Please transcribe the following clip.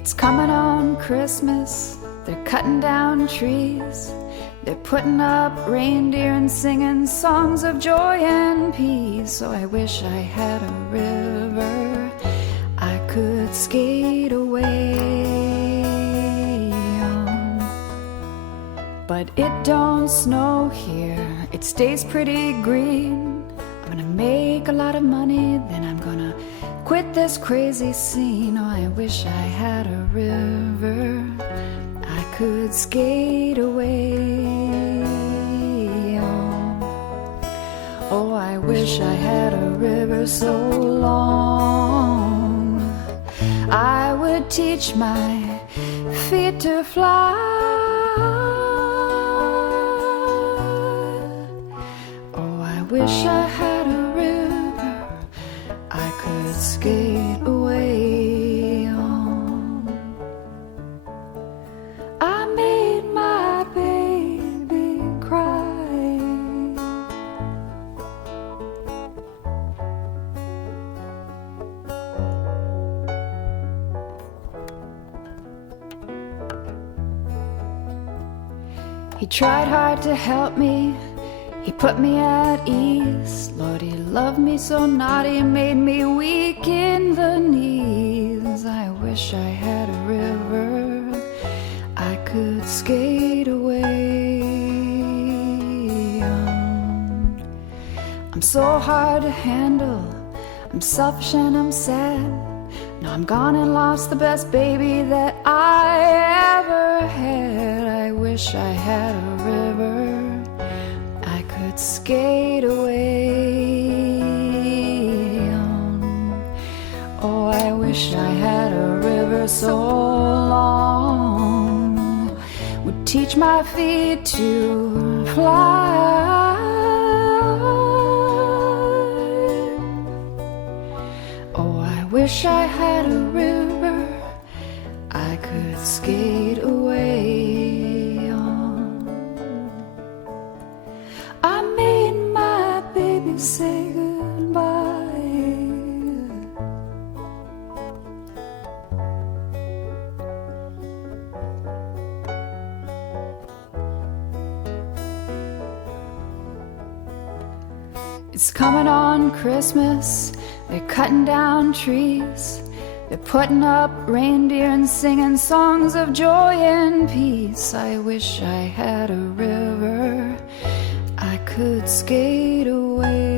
It's coming on Christmas, they're cutting down trees, they're putting up reindeer and singing songs of joy and peace. So I wish I had a river I could skate away on. But it don't snow here, it stays pretty green. I'm gonna make a lot of money, then I'm gonna quit this crazy scene. Oh, I wish I had a river I could skate away on. Oh, I wish I had a river so long I would teach my feet to fly. Oh, I wish I had a river I could skate away on. I made my baby cry. He tried hard to help me, he put me at ease. Lord, he loved me so naughty, made me weak in the knees. I wish I had a river I could skate away on. I'm so hard to handle, I'm selfish and I'm sad. Now I'm gone and lost the best baby that I ever had. I wish I had a river I could skate away on. Oh, I wish I had a river so long would teach my feet to fly. Oh, I wish I had a river I could skate away on. I made my baby say goodbye. It's coming on Christmas, they're cutting down trees, they're putting up reindeer and singing songs of joy and peace. I wish I had a river I could skate away